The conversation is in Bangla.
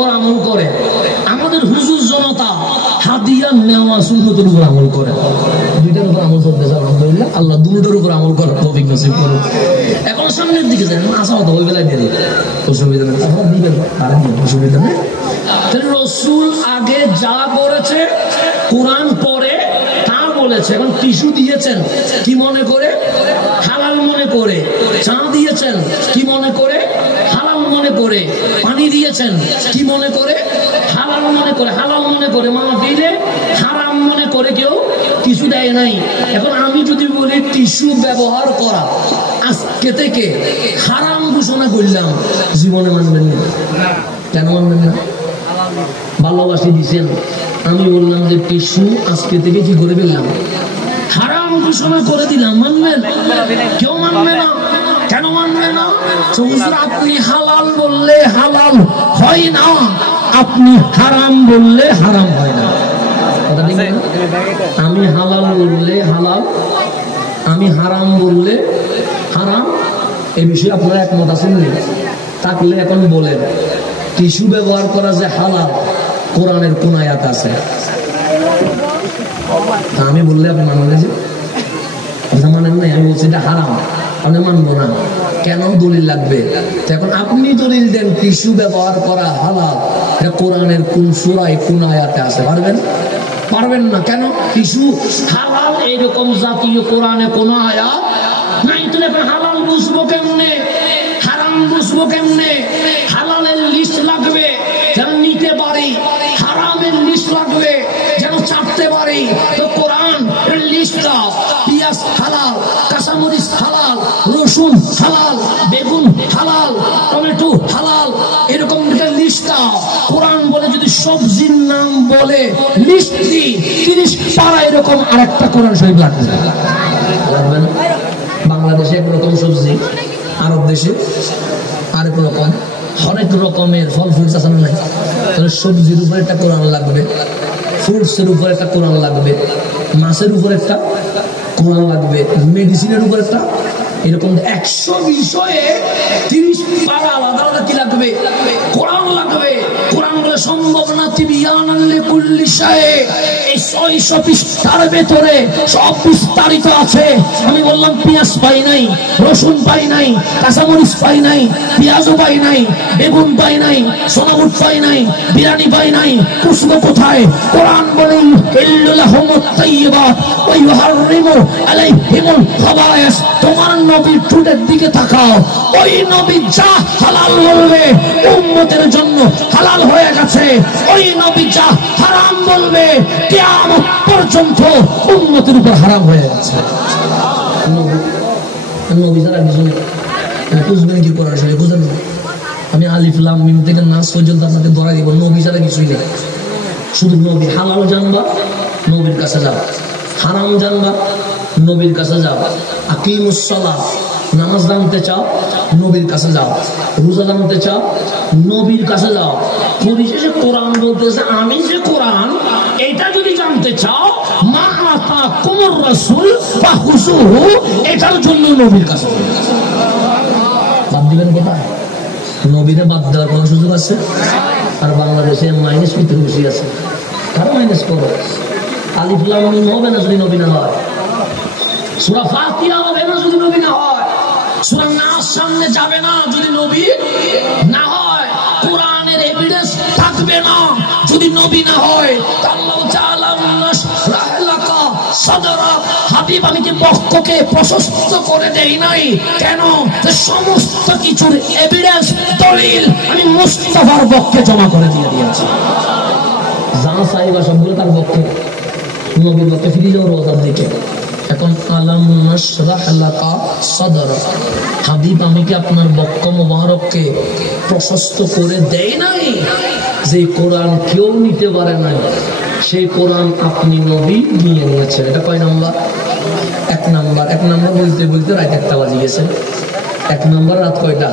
উপর আমল করে, আমাদের হুজুর জনতা হাদিয়া নেওয়া সুন্নতের উপর আমল করে। দুইটার উপর আমল করতেছে আলহামদুলিল্লাহ, আল্লাহ দুটোর উপর আমল করার তৌফিক নসিব করুন। এখন সামনের দিকে যান, আসা হতো ওই বেলায় দিয়ে অসুবিধা নেই, আপনারা দিবেন, আর অসুবিধা নেই। রসুল আগে যা করেছে কোরআন পরে তা বলেছে। এখন টিস্যু দিয়েছেন কি মনে করে? হালাল মনে করে। চা দিয়েছেন কি মনে করে? হালাল মনে করে। পানি দিয়েছেন কি মনে করে? হালাল মনে করে। হালাল মনে করে মাহফিলে হারাম মনে করে কেউ টিস্যু দেয় নাই। এখন আমি যদি বলি টিস্যু ব্যবহার করা আজকে থেকে হারাম ঘোষণা করলাম, জীবনে মানবেন না। কেন মানবেন না? ভালোবাসি দিচ্ছেন, আমি বললাম যে টিস্যু আজকে থেকে কি করে ফেললাম, হারাম ঘোষণা করে দিলাম, মানবেন? কেউ মানবে না। কেন মানবে না? আপনি হালাল বললে হালাল হয় না, আপনি হারাম বললে হারাম হয় না। আমি হালাল বললে হালাল, আমি হারাম বললে হারাম। এই বিষয়ে আপনারা একমত আছেন না? থাকলে এখন বলেন, টিস্যু ব্যবহার করা যে হালাল কোরআনের কোন আয়াত আছে? আমি বললে আপনি মানবেন? যে মানেন নাই, আমি বলছি এটা হারাম, আপনি মানবো না। কেন? দলিল লাগবে। এখন আপনি দলিল দেন টিস্যু ব্যবহার করা হালাল, এটা কোরআনের কোন সূরায় কোন আয়াতে আছে? পারবেন? পারবেন না। কেন? টিস্যু হালাল এরকম জাতীয় কোরআনে কোন আয়াত নাই। তো এখন হালাল বুঝবো কেমনে, হারাম বুঝবো কেমনে? হালালের লিস্ট লাগবে যেন নিতে পারি, হারামের লিস্ট লাগবে যেন চাপতে পারি। তো কোরআন এর লিস্ট দাও, পেঁয়াজ হালাল, কাঁচামরিচ হালাল, রসুন হালাল, বেগুন হালাল, টমেটো হালাল, এরকম একটা লিস্ট দাও। কোরআন বলে যদি সবজির নাম বলে লিস্ট দিই 30 পারা এরকম আরেকটা কোরআন শরীফ লাগবে। লাগবে না? বাংলাদেশে একরকম সবজি, আরব দেশে আরেক রকম, অনেক রকমের ফল ফ্রুটস আছে নাই? তাহলে সবজির উপর একটা কোরআন লাগবে, ফ্রুটসের উপর একটা কোরআন লাগবে, মাছের উপর একটা কোরআন লাগবে, মেডিসিনের উপর একটা, এরকম 100 বিষয়ে 30 পারা আলাদা আলাদা কি লাগবে? কোরআন লাগবে। কোরআন বলে সম্ভব না তিবিয়ানাল লিকুল্লি শাই, এই 600 পৃষ্ঠার ভেতরে সব বিস্তারিত আছে। আমি বললাম পেঁয়াজ পাই নাই, রসুন পাই নাই, কাঁচামরিচ পাই নাই, পেঁয়াজও পাই নাই, বেগুন পাই নাই, সোনাবুট পাই নাই, বিরিয়ানি পাই নাই, কুসুম কোথায়? কোরআন বলে ইল্লু লাহুমুত তাইয়্যিবাত ওয়া ইউহাররিমু আলাইহিমুল খাবায়েস। তোমার নবীর ঠোঁটের দিকে তাকাও, ওই নবী যা হালাল বলবে উম্মতের জন্য হালাল হয়ে গেছে, ওই নবী যা হারাম বলবে কিয়ামত পর্যন্ত উম্মতের উপর হারাম হয়ে গেছে। নবী যারা কিছু বুঝবেন কি করার আসলে বুঝেন না। আমি আলিফ লাম মিম থেকে নাস পর্যন্ত আপনাকে ধরা দিব, নবী যারা কিছুই নেই। শুধু নবী হালাল জানবা, নবীর কাছে যাও, হারাম জানবা, নবীর কাছে যাও, আকিমুস সালাত নামাজ জানতে চাও, নবীর কাছে যাও, রোজা জানতে চাও, নবীর কাছে যাও। পরিশেষে কোরআন বলতেছে আমি যে কোরআন এটা যদি জানতে চাও মা আতাকুমুর রাসূল ফাখুযুহু, এটার জন্য নবীর কাছে। বাদ দিবেন কোথায়? নবীরে বাদ দেওয়ার কোন সুযোগ আছে? আর বাংলাদেশে মাইনাস ভিতরে বসে আছে, কারো মাইনাস করো। আলিফ লাম মিম হবে না যদি নবী না হয়, সূরা ফাতিহা হবে না যদি নবী না হয়, সূরা নাস সামনে যাবে না যদি নবী না হয়, কোরআনের এভিডেন্স থাকবে না যদি নবী না হয়। আল্লাহু তাআলা নাশরাহ লাকা সাদরা, হাবিব আমি কি বক্ষকে প্রশস্ত করে দেই নাই? কেন? যে সমস্ত কিছুর এভিডেন্স দলিল আমি মুস্তাফার বক্ষে জমা করে দিয়ে দিয়েছি। যা চাইবা সবগুলো তার বক্ষে, নবীর বক্ষে ফিরে যাও রোজার দিকে। এখন আলাম নাশরাহ লাকা সাদরা, হাবিব আমি কি আপনার বক্ষ মোবারককে প্রশস্ত করে দেই নাই? যে কোরআন কেউ নিতে পারে নাই, সেই কোরআন আপনি নবী নিয়ে নিয়েছেন। এটা কয় নাম্বার? 1 নাম্বার। 1 নাম্বার বলতে বলতে রাত 1টা বাজে গেছে। 1 নাম্বার রাত কয়টা?